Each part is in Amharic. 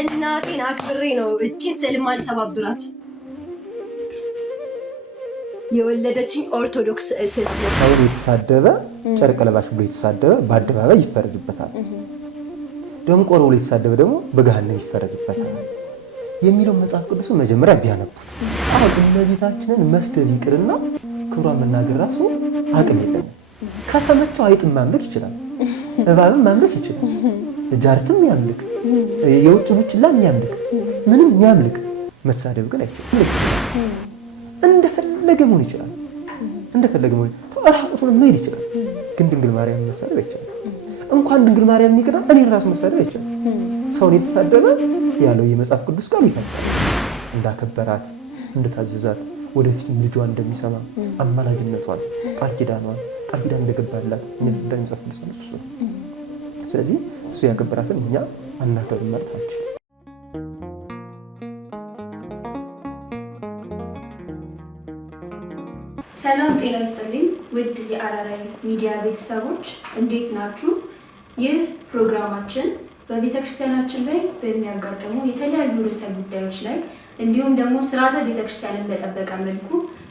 እናቴን አክብሬ ነው እቺ ስልማል ሰባብራት የወለደችኝ ኦርቶዶክስ እስላም ነው። ሰውን የተሳደበ ጨርቅ ለባሽ ብሎ የተሳደበ በአደባባይ ይፈረድበታል። ደንቆሮ ብሎ የተሳደበ ደግሞ በገሃነም ይፈረድበታል የሚለው መጽሐፍ ቅዱስ መጀመሪያ ቢያነቡ አሁን እመቤታችንን መስደብ ይቅርና ክብሯን መናገር ራሱ አቅም የለም። ከተመቸው አይጥም ማምለክ ይችላል፣ እባብም ማምለክ ይችላል፣ ጃርትም ያምልክ፣ የውጭ ቡችላ የሚያምልክ ምንም የሚያምልክ መሳደብ ግን አይችልም። እንደፈለገ መሆን ይችላል፣ እንደፈለገ መሆን ራቁቱን መሄድ ይችላል። ግን ድንግል ማርያም መሳደብ አይችልም። እንኳን ድንግል ማርያም ይቅርና እኔ ራሱ መሳደብ አይችልም። ሰውን የተሳደበ ያለው የመጽሐፍ ቅዱስ ቃል ይፈሳል። እንዳከበራት እንደታዘዛት ወደፊትም ልጇን እንደሚሰማ አማላጅነቷን ቃል ኪዳን እንደገባላት የሚያስረዳን መጽሐፍ ቅዱስ ነው። ስለዚህ እሱ ያከበራትን እኛ አናከብር ማለት አንችልም። ሰላም ጤና ይስጥልኝ ውድ የአራራይ ሚዲያ ቤተሰቦች እንዴት ናችሁ? ይህ ፕሮግራማችን በቤተክርስቲያናችን ላይ በሚያጋጥሙ የተለያዩ ርዕሰ ጉዳዮች ላይ እንዲሁም ደግሞ ስርዓተ ቤተክርስቲያንን በጠበቀ መልኩ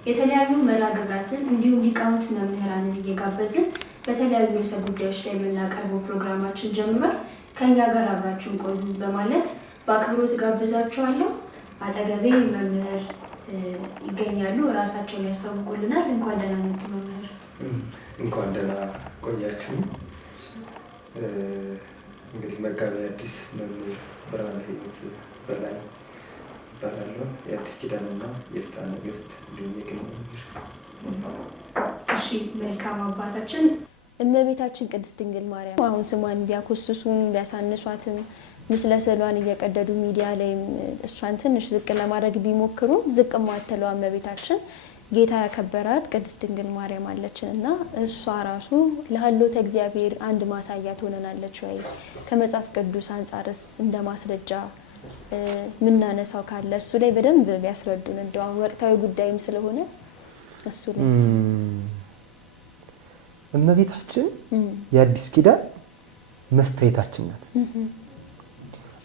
የተለያዩ መርሃ ግብራትን እንዲሁም ሊቃውንት መምህራንን እየጋበዝን በተለያዩ ርዕሰ ጉዳዮች ላይ የምናቀርበው ፕሮግራማችን ጀምሯል። ከኛ ጋር አብራችሁን ቆዩ በማለት በአክብሮት ጋብዛችኋለሁ። አጠገቤ መምህር ይገኛሉ። ራሳቸውን ያስተዋውቁልናል። እንኳን ደህና መጡ መምህር። እንኳን ደህና ቆያችሁ። እንግዲህ መጋቢ አዲስ መምህር ብርሃነ ሕይወት በላይ እባላለሁ። የአዲስ ኪዳንና የፍትሐ ነገሥት እንዲሁም የቅኔ መምህር። እሺ መልካም አባታችን። እመቤታችን ቅድስት ድንግል ማርያም አሁን ስሟን ቢያኮስሱም ቢያሳንሷትም ምስለ ስዕሏን እየቀደዱ ሚዲያ ላይ እሷን ትንሽ ዝቅ ለማድረግ ቢሞክሩ ዝቅ ማተለው እመቤታችን ጌታ ያከበራት ቅድስት ድንግል ማርያም አለችንና እሷ ራሱ ለህሎተ እግዚአብሔር አንድ ማሳያ ትሆነናለች ወይ? ከመጽሐፍ ቅዱስ አንፃርስ እንደ ማስረጃ ምናነሳው ካለ እሱ ላይ በደንብ ቢያስረዱን እንደው አሁን ወቅታዊ ጉዳይም ስለሆነ እሱ ላይ እመቤታችን የአዲስ ኪዳን መስተይታችን ናት።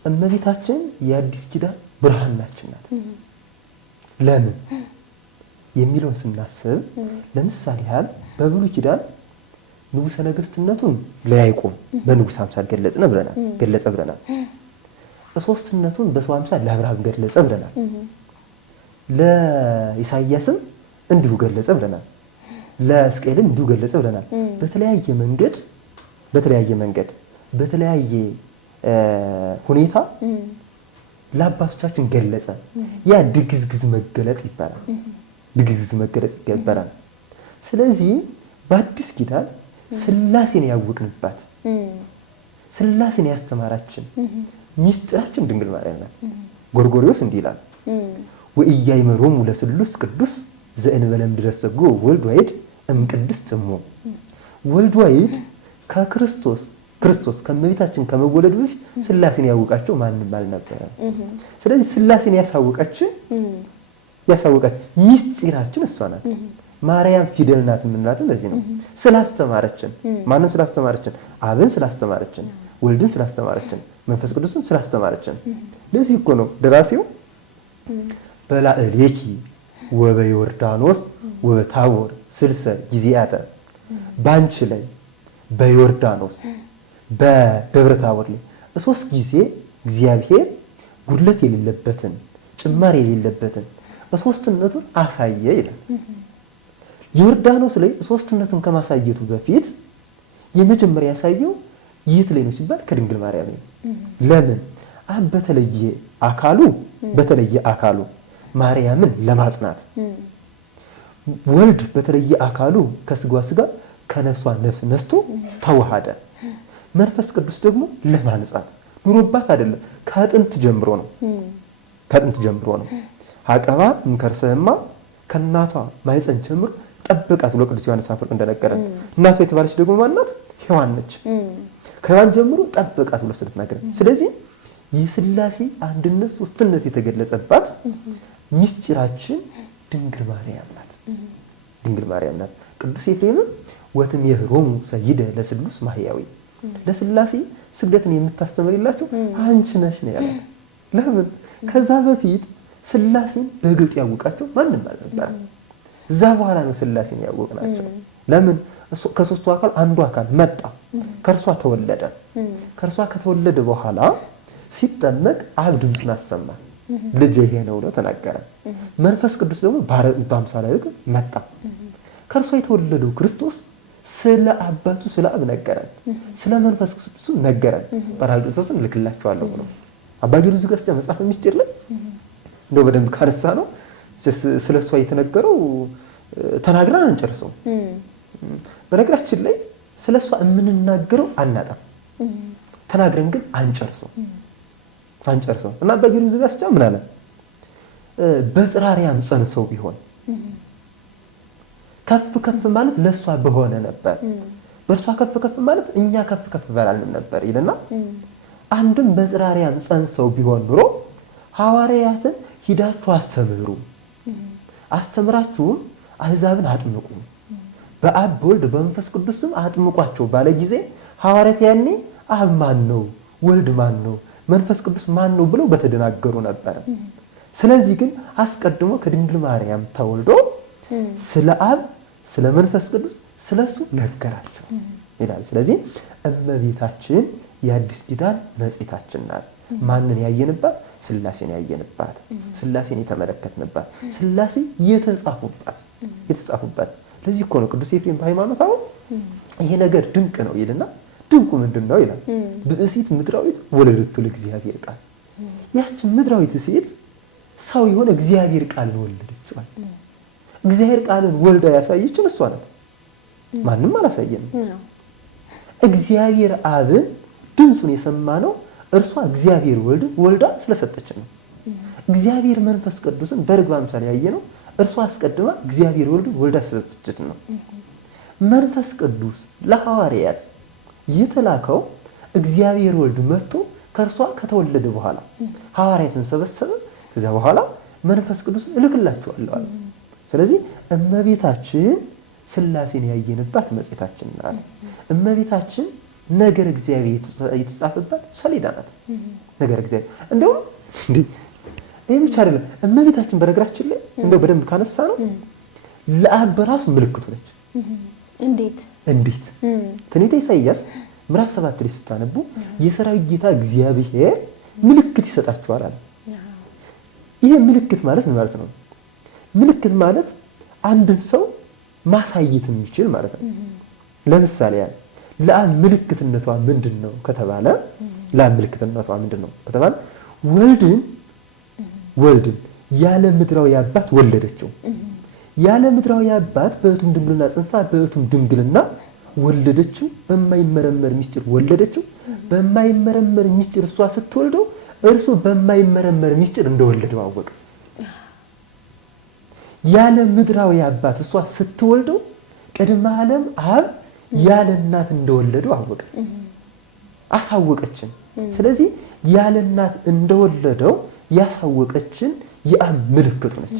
እመቤታችን የአዲስ ኪዳን ብርሃናችን ናት። ለምን የሚለውን ስናስብ ለምሳሌ ያህል በብሉይ ኪዳን ንጉሠ ነገሥትነቱን ለያዕቆብ በንጉሥ አምሳል ገለጸ ብለናል። ሶስትነቱን በሰው አምሳል ለአብርሃም ገለጸ ብለናል። ለኢሳይያስም እንዲሁ ገለጸ ብለናል። ለሕዝቅኤልም እንዲሁ ገለጸ ብለናል። በተለያየ መንገድ በተለያየ ሁኔታ ለአባቶቻችን ገለጸ። ያ ድግዝግዝ መገለጥ ይባላል። ስለዚህ በአዲስ ኪዳን ሥላሴን ያወቅንባት ሥላሴን ያስተማራችን ሚስጥራችን ድንግል ማርያም ናት። ጎርጎርዮስ እንዲህ ይላል፣ ወኢያእመሮሙ ለስሉስ ቅዱስ ዘእንበለ ምድረ ጸጎ ወልድ ዋሕድ እምቅድስት እሙ። ወልድ ዋሕድ ክርስቶስ ከእመቤታችን ከመወለዱ በፊት ሥላሴን ያወቃቸው ማንም አልነበረም። ስለዚህ ሥላሴን ያሳወቃችን ሚስጥራችን እሷ ናት። ማርያም ፊደል ናት የምንላትም ለዚህ ነው። ስላስተማረችን ማንን ስላስተማረችን? አብን ስላስተማረችን፣ ወልድን ስላስተማረችን፣ መንፈስ ቅዱስን ስላስተማረችን። ለዚህ እኮ ነው ደራሲው በላዕሌኪ ወበዮርዳኖስ ወበታቦር ስልሰ ጊዜያተ፣ ባንቺ ላይ በዮርዳኖስ በደብረ ታቦር ላይ 3 ጊዜ እግዚአብሔር ጉድለት የሌለበትን ጭማሪ የሌለበትን ሶስትነቱን አሳየ ይላል። ዮርዳኖስ ላይ ሶስትነቱን ከማሳየቱ በፊት የመጀመሪያ ያሳየው የት ላይ ነው ሲባል ከድንግል ማርያም ነው። ለምን? አብ በተለየ አካሉ ማርያምን ለማጽናት፣ ወልድ በተለየ አካሉ ከስጋዋ ስጋ ከነፍሷ ነፍስ ነስቶ ተዋሃደ። መንፈስ ቅዱስ ደግሞ ለማንጻት ኑሮባት አይደለም፣ ከጥንት ጀምሮ ነው። አቀባ እንከርሰማ ከናቷ ማይፀን ጀምሮ ጠበቃት ብሎ ቅዱስ ዮሐንስ አፈወርቅ እንደነገረን። እናቷ የተባለች ደግሞ ማናት? ሔዋን ነች። ከሔዋን ጀምሮ ጠበቃት ብሎ ስለተናገረን። ስለዚህ የሥላሴ አንድነት ሶስትነት የተገለጸባት ሚስጥራችን ድንግል ማርያም ናት። ቅዱስ ኤፍሬምም ወትሜህሮሙ ሰይደ ለስሉስ ማህያዊ፣ ለሥላሴ ስግደትን የምታስተምርላቸው አንቺ ነሽ ነው ያለው። ለምን ከዛ በፊት ስላሴን በግልጥ ያወቃቸው ማንም አልነበረም። እዛ በኋላ ነው ስላሴን ያወቅናቸው። ለምን ከሶስቱ አካል አንዱ አካል መጣ፣ ከእርሷ ተወለደ። ከእርሷ ከተወለደ በኋላ ሲጠመቅ አብ ድምፁን አሰማ፣ ልጄ ይሄ ነው ብሎ ተናገረ። መንፈስ ቅዱስ ደግሞ በአምሳላዊ መጣ። ከእርሷ የተወለደው ክርስቶስ ስለ አባቱ ስለ አብ ነገረን፣ ስለ መንፈስ ቅዱስ ነገረን። ጰራቅሊጦስን ልክላችኋለሁ ብሎ አባ ጊዮርጊስ ዘጋስጫ መጽሐፈ ምስጢር ላይ እንደው በደንብ ካነሳ ነው ስለሷ የተነገረው ተናግረን አንጨርሰው። በነገራችን ላይ ስለሷ የምንናገረው አናጣም፣ ተናግረን ግን አንጨርሰው እና አባ ጊዮርጊስ ዘጋስጫ ምን አለ? በጽራሪያም ጸንሰው ቢሆን ከፍ ከፍ ማለት ለሷ በሆነ ነበር፣ በእርሷ ከፍ ከፍ ማለት እኛ ከፍ ከፍ ባላልንም ነበር ይልና አንድም በጽራሪያም ጸንሰው ቢሆን ኑሮ ሐዋርያትን ሂዳችሁ አስተምሩ፣ አስተምራችሁም አሕዛብን አጥምቁ፣ በአብ በወልድ በመንፈስ ቅዱስም አጥምቋቸው ባለ ጊዜ ሐዋርያት ያኔ አብ ማን ነው ወልድ ማን ነው መንፈስ ቅዱስ ማን ነው ብለው በተደናገሩ ነበር። ስለዚህ ግን አስቀድሞ ከድንግል ማርያም ተወልዶ ስለ አብ ስለ መንፈስ ቅዱስ ስለሱ ነገራቸው ይላል። ስለዚህ እመቤታችን የአዲስ ኪዳን መጽሔታችን ናት። ማንን ያየንባት? ስላሴን ያየንባት፣ ስላሴን የተመለከትንባት፣ ስላሴ የተጻፉባት። ለዚህ እኮ ነው ቅዱስ ኤፍሬም በሃይማኖት አሁን ይሄ ነገር ድንቅ ነው ይልና ድንቁ ምንድነው ይላል? ብእሲት ምድራዊት ወለደቱ ለእግዚአብሔር ቃል። ያች ምድራዊት ሴት ሰው የሆነ እግዚአብሔር ቃልን ወለደችዋል። እግዚአብሔር ቃልን ወልዳ ያሳየችን እሷ ናት። ማንም አላሳየንም። እግዚአብሔር አብን ድምፁን የሰማነው እርሷ እግዚአብሔር ወልድ ወልዳ ስለሰጠችን ነው። እግዚአብሔር መንፈስ ቅዱስን በርግብ አምሳል ያየነው እርሷ አስቀድማ እግዚአብሔር ወልድ ወልዳ ስለሰጠችን ነው። መንፈስ ቅዱስ ለሐዋርያት የተላከው እግዚአብሔር ወልድ መጥቶ ከእርሷ ከተወለደ በኋላ ሐዋርያትን ሰበሰበ። ከዛ በኋላ መንፈስ ቅዱስ እልክላችኋለሁ አለ። ስለዚህ እመቤታችን ስላሴን ያየንባት መጽሔታችን ናት። እመቤታችን ነገር እግዚአብሔር የተጻፈባት ሰሌዳ ናት። ነገር እግዚአብሔር እንደው ይሄ ብቻ አይደለም። እመቤታችን በነገራችን ላይ እንደው በደንብ ካነሳ ነው ለአብ በራሱ ምልክቱ ነች። እንዴት ትንቢተ ኢሳይያስ ምዕራፍ 7 ላይ ስታነቡ የሰራዊት ጌታ እግዚአብሔር ምልክት ይሰጣችኋል አለ። ይሄ ምልክት ማለት ምን ማለት ነው? ምልክት ማለት አንድን ሰው ማሳየት የሚችል ማለት ነው። ለምሳሌ ለአብ ምልክትነቷ ምንድነው ከተባለ ለአብ ምልክትነቷ ምንድነው ከተባለ ወልድን ያለ ምድራዊ አባት ወለደችው። ያለ ምድራዊ አባት በእቱም ድንግልና ጽንሳ በእቱም ድንግልና ወለደችው። በማይመረመር ምስጢር ወለደችው። በማይመረመር ምስጢር እሷ ስትወልደው እርሱ በማይመረመር ምስጢር እንደወለደው አወቀ። ያለ ምድራዊ አባት እሷ ስትወልደው ቅድመ ዓለም አብ ያለ እናት እንደወለደው አወቀ፣ አሳወቀችን። ስለዚህ ያለ እናት እንደወለደው ያሳወቀችን የአብ ምልክቱ ነች።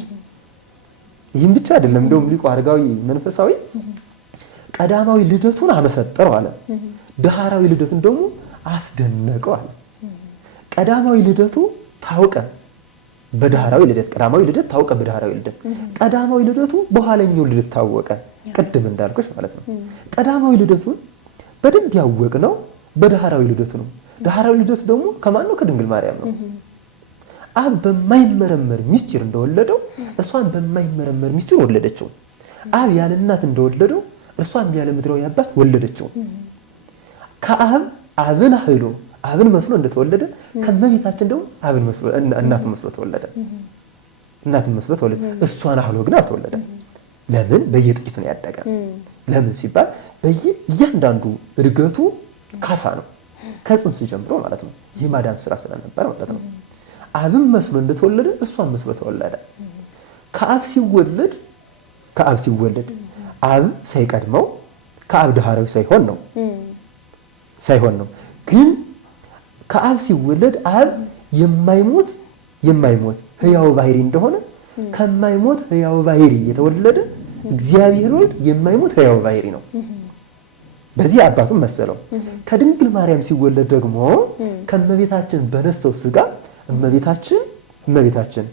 ይህም ብቻ አይደለም። እንደውም ሊቁ አረጋዊ መንፈሳዊ ቀዳማዊ ልደቱን አመሰጠረው አለ፣ ዳህራዊ ልደቱን ደግሞ አስደነቀው አለ። ቀዳማዊ ልደቱ ታወቀ በዳህራዊ ልደት፣ ቀዳማዊ ልደት ታወቀ በዳህራዊ ልደት፣ ቀዳማዊ ልደቱ በኋለኛው ልደት ታወቀ። ቅድም እንዳልኩሽ ማለት ነው። ቀዳማዊ ልደቱን በደንብ ያወቅነው በዳህራዊ ልደቱ ነው። ዳህራዊ ልደቱ ደግሞ ከማን ነው? ከድንግል ማርያም ነው። አብ በማይመረመር ምስጢር እንደወለደው እርሷን በማይመረመር ምስጢር ወለደችው። አብ ያለ እናት እንደወለደው እርሷን ያለ ምድራዊ አባት ወለደችው። ከአብ አብን አህሎ አብን መስሎ እንደተወለደ ከመቤታችን ደግሞ አብን መስሎ እናቱን መስሎ ተወለደ። እናቱን መስሎ ተወለደ። እሷን አህሎ ግን አልተወለደም። ለምን? በየጥቂቱ ነው ያደገ። ለምን ሲባል በእያንዳንዱ እድገቱ ካሳ ነው፣ ከጽንስ ጀምሮ ማለት ነው። የማዳን ስራ ስለነበር ማለት ነው። አብን መስሎ እንደተወለደ እሷን መስሎ ተወለደ። ከአብ ሲወለድ አብ ሳይቀድመው ከአብ ዳህራዊ ሳይሆን ነው። ግን ከአብ ሲወለድ አብ የማይሞት ሕያው ባህሪ እንደሆነ ከማይሞት ሕያው ባህሪ የተወለደ እግዚአብሔር ወልድ የማይሞት ሕያው ባህሪ ነው። በዚህ አባቱን መሰለው። ከድንግል ማርያም ሲወለድ ደግሞ ከመቤታችን በነሰው ስጋ እመቤታችን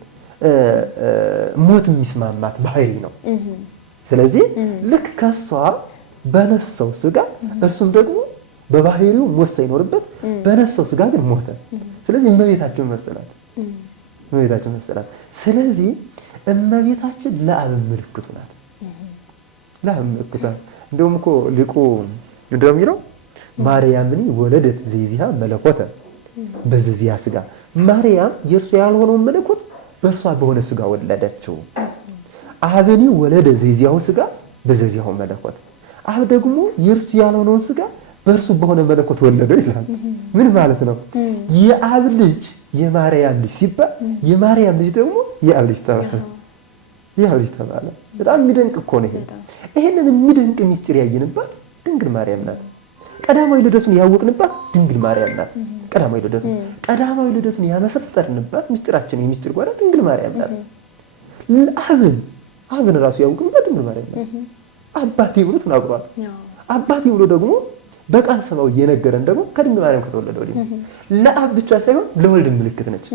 ሞት የሚስማማት ባህሪ ነው። ስለዚህ ልክ ከሷ በነሳው ስጋ እርሱም ደግሞ በባህሪው ሞት ሳይኖርበት በነሳው ስጋ ግን ሞተ። ስለዚህ እመቤታችን መሰላት። ስለዚህ እመቤታችን ለአብ ምልክቱ ናት። ለአብ ምልክቱ ናት። እንደውም እኮ ሊቁ እንደሚለው ማርያምኒ ወለደት ዘይዚሃ መለኮተ በዚያ ስጋ፣ ማርያም የእርሱ ያልሆነውን መለኮት በእርሷ በሆነ ስጋ ወለደችው። አብኒ ወለደ ዘይዚያው ስጋ በዚያው መለኮት፣ አብ ደግሞ የእርሱ ያልሆነውን ስጋ በእርሱ በሆነ መለኮት ወለደው ይላል። ምን ማለት ነው? የአብ ልጅ የማርያም ልጅ ሲባል የማርያም ልጅ ደግሞ የአብ ልጅ ተባለ። በጣም የሚደንቅ እኮ ነው ይሄ። ይሄንን የሚደንቅ ምስጢር ያየንባት ድንግል ማርያም ናት። ቀዳማዊ ልደቱን ያወቅንባት ድንግል ማርያም ናት። ቀዳማዊ ልደቱን ያመሰጠርንባት ምስጢራችን የምስጢር ጓዳ ድንግል ማርያም ናት። አብን ራሱ ያወቅንባት ድንግል ማርያም ናት። አባቴ ብሎ ተናግሯል። አባቴ ብሎ ደግሞ በቃል ሰማው እየነገረን ደግሞ ከድንግል ማርያም ከተወለደ ወዲህ ለአብ ብቻ ሳይሆን ለወልድ ምልክት ነች።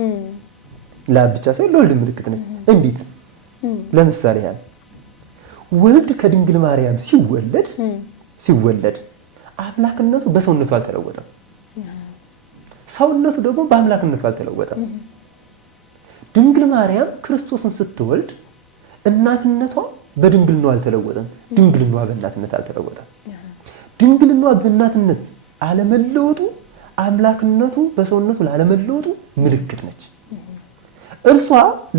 እንዴት? ለምሳሌ ያህል ወልድ ከድንግል ማርያም ሲወለድ አምላክነቱ በሰውነቱ አልተለወጠም። ሰውነቱ ደግሞ በአምላክነቱ አልተለወጠም። ድንግል ማርያም ክርስቶስን ስትወልድ እናትነቷ በድንግልናዋ አልተለወጠም። ድንግልናዋ በእናትነት አልተለወጠም። ድንግልናዋ በእናትነት አለመለወጡ አምላክነቱ በሰውነቱ ላለመለወጡ ምልክት ነች። እርሷ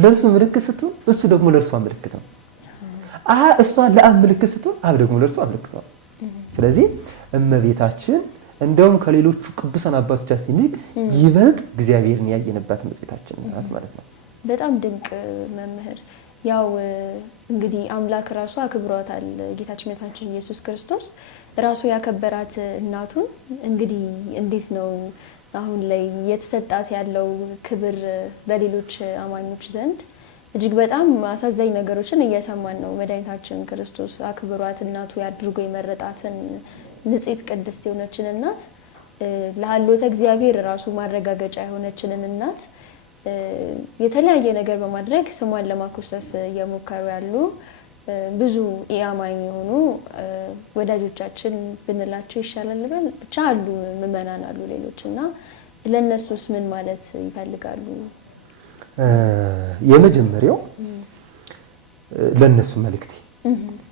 ለእርሱ ምልክት ስትሆን እሱ ደግሞ ለእርሷ ምልክት ነው። እሷ ለአብ ምልክት ስትሆን አብ ደግሞ ለእርሷ ምልክት ነው። ስለዚህ እመቤታችን እንደውም ከሌሎቹ ቅዱሳን አባቶቻችን ይበልጥ እግዚአብሔርን ያየንባት እመቤታችን ናት ማለት ነው። በጣም ድንቅ መምህር። ያው እንግዲህ አምላክ ራሱ አክብሯታል። ጌታችን መድኃኒታችን ኢየሱስ ክርስቶስ ራሱ ያከበራት እናቱን እንግዲህ እንዴት ነው አሁን ላይ የተሰጣት ያለው ክብር በሌሎች አማኞች ዘንድ እጅግ በጣም አሳዛኝ ነገሮችን እየሰማን ነው። መድኃኒታችን ክርስቶስ አክብሯት እናቱ ያድርጎ የመረጣትን ንጽሕት ቅድስት የሆነችን እናት ለሀሎተ እግዚአብሔር ራሱ ማረጋገጫ የሆነችንን እናት የተለያየ ነገር በማድረግ ስሟን ለማኮሰስ እየሞከሩ ያሉ ብዙ ኢአማኝ የሆኑ ወዳጆቻችን ብንላቸው ይሻላል በል ብቻ አሉ፣ ምዕመናን አሉ ሌሎች እና ለነሱስ ምን ማለት ይፈልጋሉ? የመጀመሪያው ለነሱ መልእክቴ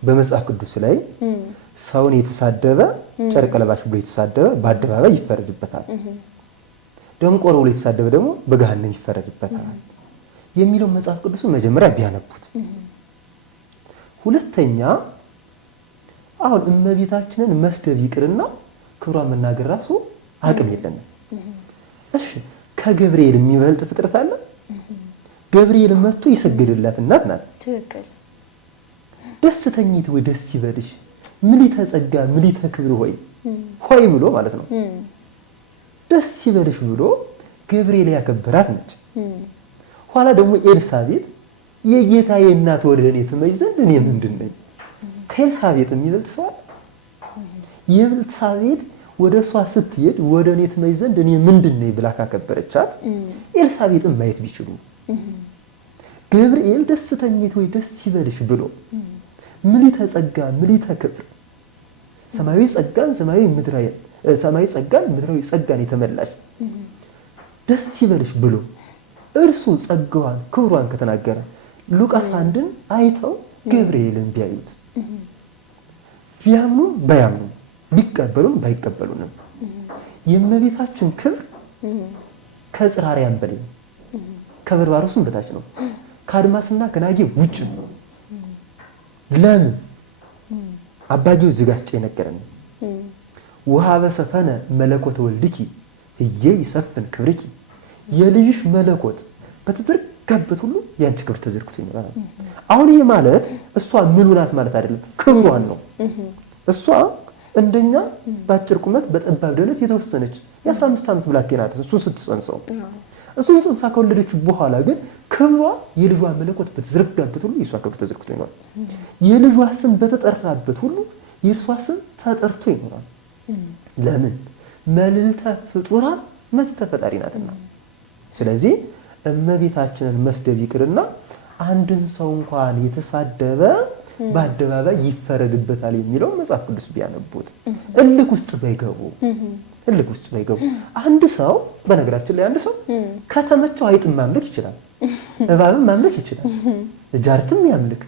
በመጽሐፍ ቅዱስ ላይ ሰውን የተሳደበ ጨርቅ ለባሽ ብሎ የተሳደበ በአደባባይ ይፈረድበታል፣ ደንቆሮ ብሎ የተሳደበ ደግሞ በገሃነም ይፈረድበታል የሚለው መጽሐፍ ቅዱስ መጀመሪያ ቢያነቡት። ሁለተኛ አሁን እመቤታችንን መስደብ ይቅርና ክብሯን መናገር ራሱ አቅም የለንም። እሺ ከገብርኤል የሚበልጥ ፍጥረት አለ? ገብርኤል መጥቶ ይሰግድላት እናት ናት። ትክክል። ደስተኝት ወይ ደስ ይበልሽ ምልዕተ ጸጋ ምልዕተ ክብር ሆይ ብሎ ማለት ነው። ደስ ይበልሽ ብሎ ገብርኤል ያከበራት ነች። ኋላ ደግሞ ኤልሳቤጥ የጌታዬ እናት ወደ እኔ ትመጭ ዘንድ እኔ ምንድን ነኝ? ከኤልሳቤጥ የሚበልጥ ሰው አለ? የኤልሳቤጥ ወደ እሷ ስትሄድ ወደ እኔ ትመጭ ዘንድ እኔ ምንድን ነኝ ብላ ካከበረቻት ኤልሳቤጥን ማየት ቢችሉ ገብርኤል ደስተኝት ወይ ደስ ይበልሽ ብሎ ምልዕተ ጸጋ ምልዕተ ክብር ሰማያዊ ጸጋን ምድራዊ ጸጋን የተመላሽ ደስ ይበልሽ ብሎ እርሱ ጸጋዋን ክብሯን ከተናገረ ሉቃስ 1ን አይተው ገብርኤልን ቢያዩት ቢያምኑ ባያምኑ ቢቀበሉም ባይቀበሉንም የእመቤታችን ክብር ከጽራሪያን በላይ ከበርባሮስም በታች ነው። ከአድማስና ከናጌ ውጭ ነው። ለምን አባጌው እዚህ ጋር አስጨነቀረን። ወሃበ ሰፈነ መለኮተ ወልድኪ ይሰፍን ክብርኪ፣ የልጅሽ መለኮት በተዘርጋበት ሁሉ ያንቺ ክብር ተዘርግቶ ይኖራል። አሁን ይሄ ማለት እሷ ምኑ ናት ማለት አይደለም፣ ክብሯን ነው። እሷ እንደኛ በአጭር ቁመት በጠባብ ደረት የተወሰነች የ15 ዓመት ብላቴና ናት። እሱ ስትጸንሰው እሱን ጽንሳ ከወለደች በኋላ ግን ክብሯ የልጇ መለኮት በተዘረጋበት ሁሉ የሷ ክብር ተዘርግቶ ይኖራል። የልጇ ስም በተጠራበት ሁሉ የእርሷ ስም ተጠርቶ ይኖራል። ለምን? መልዕልተ ፍጡራን መትሕተ ፈጣሪ ናትና። ስለዚህ እመቤታችንን መስደብ ይቅርና አንድን ሰው እንኳን የተሳደበ በአደባባይ ይፈረድበታል የሚለው መጽሐፍ ቅዱስ ቢያነቡት እልክ ውስጥ ባይገቡ አንድ ሰው በነገራችን ላይ አንድ ሰው ከተመቸው አይጥም ማምለክ ይችላል፣ እባብም ማምለክ ይችላል፣ ጃርትም ያምልክ፣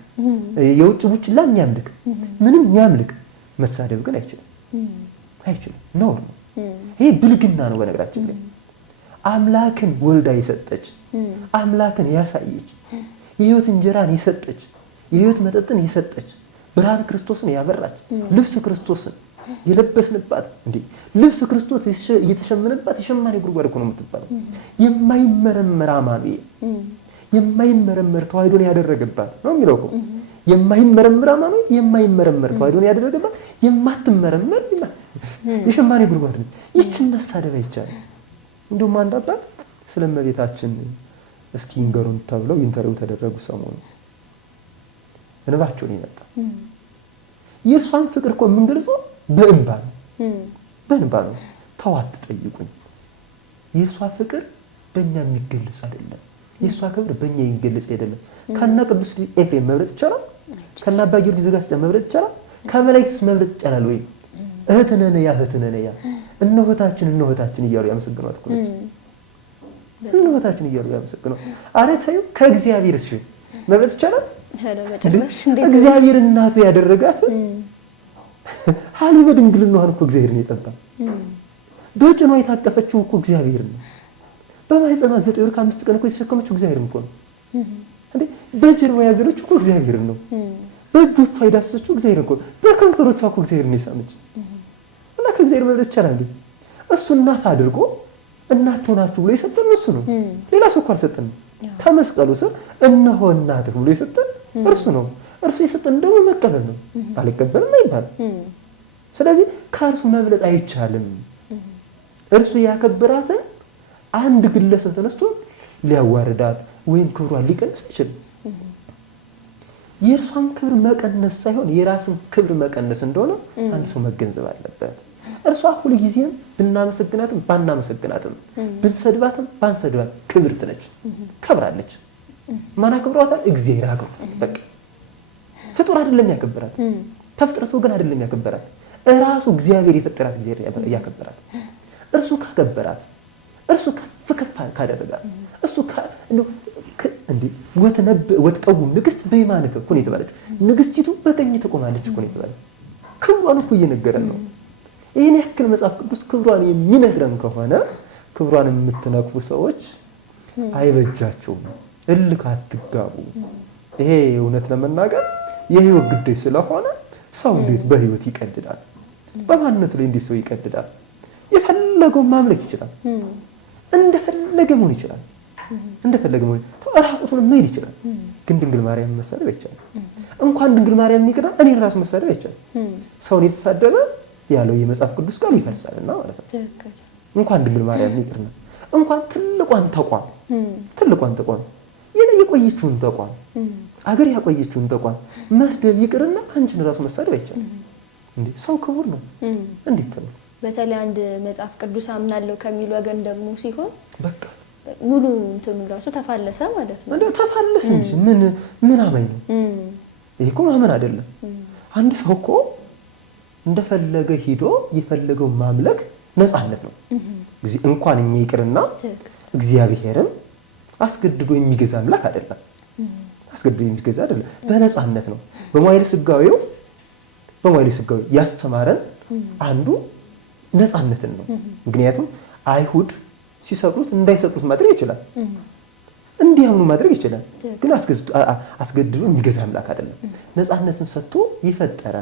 የውጭ ቡችላም ያምልክ፣ ምንም ያምልክ፣ መሳደብ ግን አይችልም ነውር ነው። ይሄ ብልግና ነው። በነገራችን ላይ አምላክን ወልዳ የሰጠች አምላክን ያሳየች የህይወት እንጀራን የሰጠች የህይወት መጠጥን የሰጠች ብርሃን ክርስቶስን ያበራች ልብስ ክርስቶስን የለበስንባት እንዴ ልብስ ክርስቶስ እየተሸመነባት የሸማኔ ጉድጓድ እኮ ነው የምትባለው። የማይመረመር አማኑኤል የማይመረመር ተዋህዶን ያደረገባት ነው የሚለው እኮ የማይመረመር አማኑኤል የማይመረመር ተዋህዶን ያደረገባት የማትመረመር የሸማኔ ጉድጓድ ነው። ይችን መሳደብ አይቻልም። እንደውም አንድ አባት ስለ እመቤታችን እስኪ ይንገሩን ተብለው ኢንተርቪው ተደረጉ። ሰሞኑ እንባቸውን ይመጣ የእርሷን ፍቅር እኮ የምንገልጸው በእንባ ነው። ተዋት ጠይቁኝ። የእሷ ፍቅር በእኛ የሚገለጽ አይደለም። የእሷ ክብር በእኛ የሚገለጽ አይደለም። ከና ቅዱስ ኤፍሬም መብለጥ ይቻላል? ከና አባ ጊዮርጊስ ዘጋስጫ መብለጥ ይቻላል? ከመላእክትስ መብለጥ ይቻላል ወይ? እህትነ ነያ እነሆታችን እያሉ ያመሰግኗት እኮ ነች። እነሆታችን እያሉ ያመሰግኗት። ኧረ ተይው፣ ከእግዚአብሔር እሺ መብለጥ ይቻላል? እግዚአብሔር እናቱ ያደረጋት ሀሊ በድንግልናዋን እኮ እግዚአብሔርን የጠባ በጭኗ የታቀፈችው እኮ እግዚአብሔር ነው። በማህፀኗ 9 ወር ከ5 ቀን እኮ የተሸከመችው እግዚአብሔር እኮ ነው እንዴ። በጀርባ ያዘለችው እኮ እግዚአብሔር ነው። በእጆቿ የዳሰሰችው እግዚአብሔር እኮ፣ በከንፈሮቿ እኮ እግዚአብሔር ነው የሳመች። እና ከእግዚአብሔር መብለጥ ይቻላል? እሱ እናት አድርጎ እናት ሆናችሁ ብሎ የሰጠን እሱ ነው። ሌላ ሰው እኮ አልሰጠንም። ከመስቀሉ ስር እነሆ እናትህ ብሎ የሰጠን እርሱ ነው። እርሱ የሰጠን ደግሞ መቀበል ነው። አልቀበልም አይባልም። ስለዚህ ከእርሱ መብለጥ አይቻልም። እርሱ ያከበራትን አንድ ግለሰብ ተነስቶ ሊያዋርዳት ወይም ክብሯን ሊቀንስ አይችልም። የእርሷን ክብር መቀነስ ሳይሆን የራስን ክብር መቀነስ እንደሆነ አንድ ሰው መገንዘብ አለበት። እርሷ ሁልጊዜም ብናመሰግናትም ባናመሰግናትም ብንሰድባትም ባንሰድባት ክብርት ነች፣ ከብራለች። ማን አክብሯታል? እግዚአብሔር አክብሯታል። በቃ ፍጡር አይደለም ያከበራት፣ ተፍጥረት ወገን አይደለም ያከበራት፣ እራሱ እግዚአብሔር የፈጠራት እግዚአብሔር ያከበራት። እርሱ ካከበራት፣ እርሱ ከፍ ካደረጋት፣ እሱ እንዴ ወትቀውም ንግስት በየማንከ እኮ ነው የተባለችው። ንግስቲቱ በቀኝ ትቆማለች እኮ ነው የተባለችው። ክብሯን እኮ እየነገረን ነው። ይህን ያክል መጽሐፍ ቅዱስ ክብሯን የሚነግረን ከሆነ ክብሯን የምትነቅፉ ሰዎች አይበጃቸውም። እልክ አትጋቡ። ይሄ እውነት ለመናገር የህይወት ጉዳይ ስለሆነ ሰው እንዴት በህይወት ይቀድዳል? በማንነቱ ላይ እንዴት ሰው ይቀድዳል? የፈለገውን ማምለክ ይችላል፣ እንደፈለገ መሆን ይችላል፣ እንደፈለገ መሆን ራቁቱን መሄድ ይችላል። ግን ድንግል ማርያም መሳደብ አይቻልም። እንኳን ድንግል ማርያም ይቅርና እኔን ራሱ መሳደብ አይቻልም። ሰውን የተሳደበ ያለው የመጽሐፍ ቅዱስ ቃል ይፈርሳልና ማለት ነው። እንኳን ድንግል ማርያም ይቅርና እንኳን ትልቋን ተቋም የቆየችውን ተቋም አገር ያቆየችውን ተቋም መስደብ ይቅርና አንቺን ራሱ መሳደብ አይቻልም። እንዴ ሰው ክቡር ነው እንዴት ተብሎ በተለይ አንድ መጽሐፍ ቅዱስ አምናለሁ ከሚል ወገን ደግሞ ሲሆን በቃ ሙሉ እንትኑ ራሱ ተፋለሰ ማለት ነው። እንዴ ተፋለሰ እንጂ ምን አማኝ ነው? ይሄ እኮ ማመን አይደለም። አንድ ሰው እኮ እንደፈለገ ሂዶ የፈለገው ማምለክ ነፃነት ነው። እንኳን እኛ ይቅርና እግዚአብሔርን አስገድዶ የሚገዛ አምላክ አይደለም። አስገድዶ የሚገዛ አይደለም። በነፃነት ነው። በመዋዕለ ሥጋዌው ያስተማረን አንዱ ነፃነትን ነው። ምክንያቱም አይሁድ ሲሰቅሉት እንዳይሰቅሉት ማድረግ ይችላል፣ እንዲያምኑ ማድረግ ይችላል። ግን አስገድዶ የሚገዛ አምላክ አይደለም። ነፃነትን ሰጥቶ ይፈጠረ፣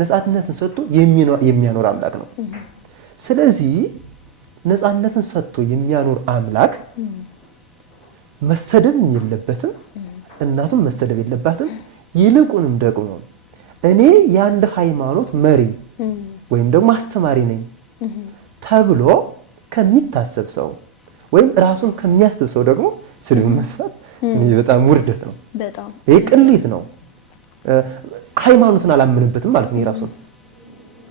ነፃነትን ሰጥቶ የሚያኖር አምላክ ነው። ስለዚህ ነፃነትን ሰጥቶ የሚያኖር አምላክ መሰደብ የለበትም፣ እናቱም መሰደብ የለባትም። ይልቁንም ደግሞ እኔ የአንድ ሃይማኖት መሪ ወይም ደግሞ አስተማሪ ነኝ ተብሎ ከሚታሰብ ሰው ወይም ራሱን ከሚያስብ ሰው ደግሞ ስድብ መስራት በጣም ውርደት ነው። ይሄ ቅሌት ነው። ሃይማኖትን አላመነበትም ማለት ነው።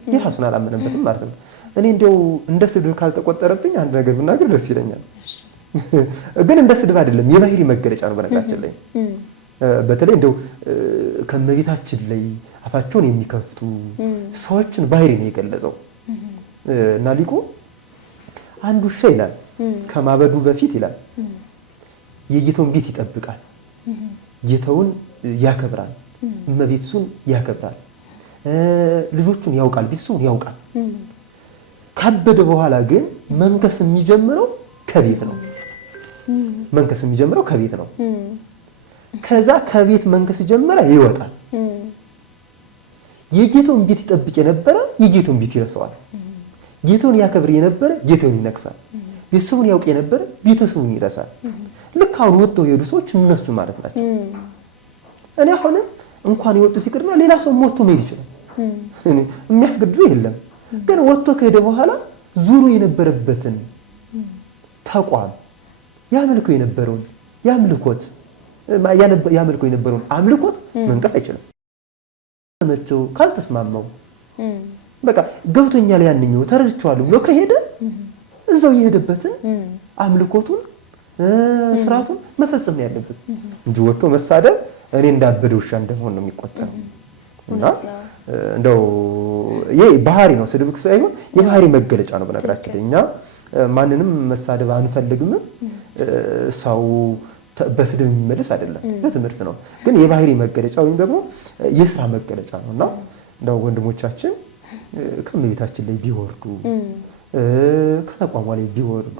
የራሱን አላመነበትም ማለት ነው። እኔ እንደው እንደ ስድብ ካልተቆጠረብኝ አንድ ነገር ብናገር ደስ ይለኛል። ግን እንደ ስድብ አይደለም፣ የባህሪ መገለጫ ነው። በነገራችን ላይ በተለይ እንደው ከመቤታችን ላይ አፋቸውን የሚከፍቱ ሰዎችን ባህሪ ነው የገለጸው እና ሊቁ አንድ ውሻ ይላል ከማበዱ በፊት ይላል የጌታውን ቤት ይጠብቃል፣ ጌታውን ያከብራል፣ እመቤቱን ያከብራል፣ ልጆቹን ያውቃል፣ ቤተሰቡን ያውቃል። ካበደ በኋላ ግን መንከስ የሚጀምረው ከቤት ነው። መንከስ የሚጀምረው ከቤት ነው። ከዛ ከቤት መንከስ ጀመረ ይወጣል። የጌታውን ቤት ይጠብቅ የነበረ የጌታውን ቤት ይረሳዋል። ጌታውን ያከብር የነበረ ጌታውን ይነክሳል። ቤተሰቡን ያውቅ የነበረ ቤተሰቡን ይረሳል። ልክ አሁን ወጥተው የሄዱ ሰዎች እነሱ ማለት ናቸው። እኔ አሁን እንኳን የወጡት ይቅርና ሌላ ሰው ሞቶ መሄድ ይችላል። የሚያስገድደው የለም። ግን ወጥቶ ከሄደ በኋላ ዙሩ የነበረበትን ተቋም ያመልከው የነበረውን ያመልከው የነበረውን አምልኮት መንቀፍ አይችልም። ተመቸው ካልተስማማው በቃ ገብቶኛል ያንኛው ተረድቻለሁ ብሎ ከሄደ እዛው የሄደበትን አምልኮቱን ስርዓቱን መፈጸም ያለበት እንጂ ወጥቶ መሳደብ እኔ እንዳበደ ውሻ እንደሆነ ነው የሚቆጠረው። እና እንደው ይሄ ባህሪ ነው፣ ስድብ ሳይሆን የባህሪ መገለጫ ነው። በነገራችን ላይ እኛ ማንንም መሳደብ አንፈልግም። ሰው በስድብ የሚመለስ አይደለም፣ በትምህርት ነው። ግን የባህሪ መገለጫ ወይም ደግሞ የስራ መገለጫ ነው። እና እንደው ወንድሞቻችን ከመቤታችን ላይ ቢወርዱ ከተቋሟ ላይ ቢወርዱ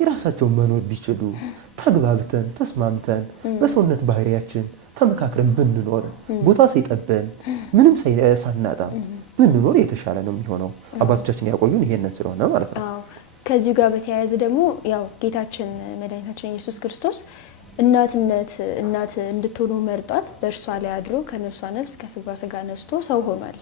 የራሳቸውን መኖር ቢችሉ ተግባብተን ተስማምተን በሰውነት ባህሪያችን ተመካክረን ብንኖር ቦታ ሳይጠበን ምንም ሳናጣ ብንኖር የተሻለ ነው የሚሆነው። አባቶቻችን ያቆዩን ይሄንን ስለሆነ ማለት ነው። ከዚሁ ጋር በተያያዘ ደግሞ ያው ጌታችን መድኃኒታችን ኢየሱስ ክርስቶስ እናት እንድትሆኑ መርጧት በእርሷ ላይ አድሮ ከነፍሷ ነፍስ ከስጋ ስጋ ነስቶ ሰው ሆኗል።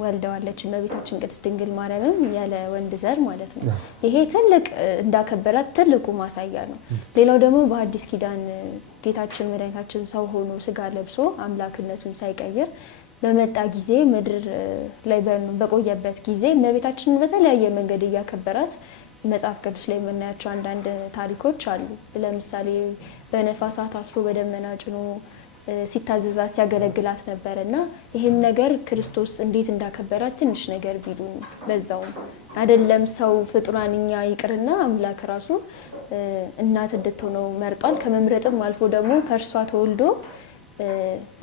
ወልደዋለች እመቤታችን ቅድስት ድንግል ማርያምም ያለ ወንድ ዘር ማለት ነው። ይሄ ትልቅ እንዳከበራት ትልቁ ማሳያ ነው። ሌላው ደግሞ በአዲስ ኪዳን ጌታችን መድኃኒታችን ሰው ሆኖ ስጋ ለብሶ አምላክነቱን ሳይቀይር በመጣ ጊዜ ምድር ላይ በቆየበት ጊዜ እመቤታችንን በተለያየ መንገድ እያከበራት መጽሐፍ ቅዱስ ላይ የምናያቸው አንዳንድ ታሪኮች አሉ። ለምሳሌ በነፋሳት አስሮ በደመና ጭኖ ሲታዘዛት ሲያገለግላት ነበርና ይሄን ነገር ክርስቶስ እንዴት እንዳከበራት ትንሽ ነገር ቢሉ በዛው አይደለም ሰው ፍጡራንኛ ይቅርና አምላክ ራሱ እናት እንድትሆነው መርጧል። ከመምረጥም አልፎ ደግሞ ከእርሷ ተወልዶ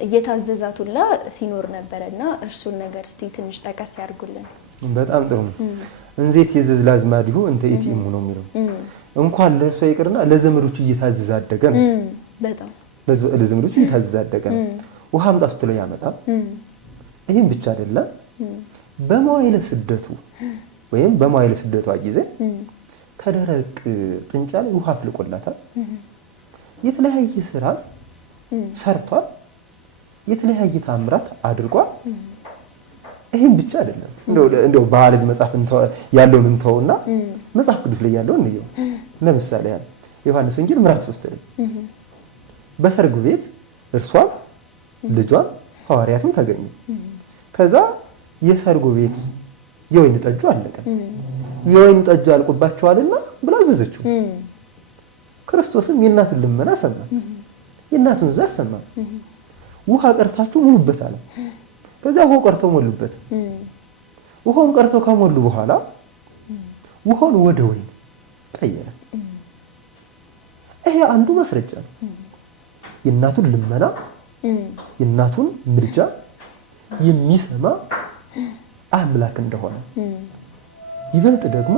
እየታዘዛቱላ ሲኖር ነበርና እርሱን ነገር እስቲ ትንሽ ጠቀስ ያርጉልን። በጣም ጥሩ ነው። እንዴት የዘዝ ላዝማዲሁ እንተ ኢቲሙ ነው የሚለው እንኳን ለእርሷ ይቅርና ለዘመዶቹ እየታዘዘ አደገ ነው። በጣም ለዘመዶቹ እየታዘዘ አደገ ነው። ውሃ አምጣ ስትለው ያመጣ። ይሄን ብቻ አይደለም፣ በመዋዕለ ስደቱ ወይም በመዋዕለ ስደቷ ጊዜ ከደረቅ ጥንጫ ላይ ውሃ አፍልቆላታል። የተለያየ ስራ ሰርቷል። የተለያየ ታምራት አድርጓል። ይሄን ብቻ አይደለም፣ እንደው በሐረግ መጽሐፍ ያለውን እንተውና መጽሐፍ ቅዱስ ላይ ያለውን እንየው። ለምሳሌ ዮሐንስ ወንጌል ምዕራፍ 3 ላይ በሰርጉ ቤት እርሷን ልጇን ሐዋርያትም ተገኙ። ከዛ የሰርጉ ቤት የወይን ጠጁ አለቀ። የወይን ጠጁ አልቆባቸዋልና ብላ አዘዘችው። ክርስቶስም የእናቱን ልመና ሰማ፣ የእናቱን ዛዝ ሰማ። ውሃ ቀርታችሁ ሙሉበት አለ። ከዛ ውሃው ቀርተው ሞሉበት። ውሃውን ቀርተው ከሞሉ በኋላ ውሃውን ወደ ወይን ቀየረ። ይሄ አንዱ ማስረጃ ነው። የእናቱን ልመና የእናቱን ምልጃ የሚሰማ አምላክ እንደሆነ ይበልጥ ደግሞ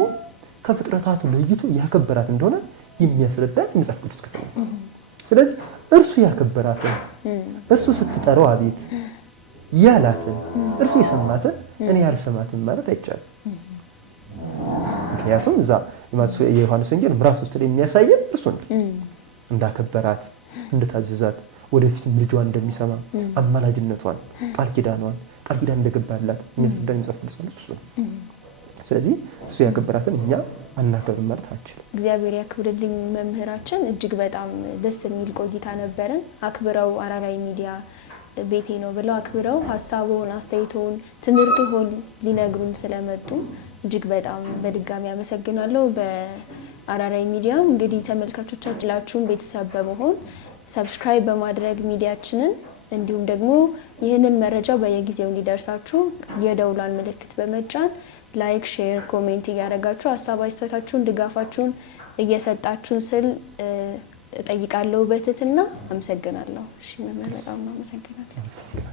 ከፍጥረታቱ ለይቶ ያከበራት እንደሆነ የሚያስረዳ የመጽሐፍ ቅዱስ ክፍል ነው። ስለዚህ እርሱ ያከበራትን እርሱ ስትጠራው አቤት ያላትን እርሱ የሰማትን እኔ ያልሰማትን ማለት አይቻልም። ምክንያቱም እዛ የዮሐንስ ወንጌል ምዕራፍ 3 ላይ የሚያሳየን እርሱ ነው እንዳከበራት እንደታዘዛት ወደፊትም ልጇን እንደሚሰማ አማላጅነቷን ቃል ኪዳን እንደገባላት የሚያስረዳ የመጽሐፍ ቅዱስ እሱ ነው። ስለዚህ እሱ ያከበራትን እኛ አናከብር ማለት አንችልም። እግዚአብሔር ያክብርልኝ መምህራችን፣ እጅግ በጣም ደስ የሚል ቆይታ ነበረን። አክብረው አራራይ ሚዲያ ቤቴ ነው ብለው አክብረው ሀሳቡን አስተያየቱን ትምህርቱን ሊነግሩን ስለመጡ እጅግ በጣም በድጋሚ አመሰግናለሁ። አራራይ ሚዲያ እንግዲህ ተመልካቾቻችን ቤተሰብ በመሆን ሰብስክራይብ በማድረግ ሚዲያችንን እንዲሁም ደግሞ ይህንን መረጃ በየጊዜው እንዲደርሳችሁ የደውሏን ምልክት በመጫን ላይክ፣ ሼር፣ ኮሜንት እያደረጋችሁ ሀሳብ አስተያየታችሁን ድጋፋችሁን እየሰጣችሁን ስል እጠይቃለሁ በትህትና። አመሰግናለሁ። እሺ መምህር በጣም አመሰግናለሁ።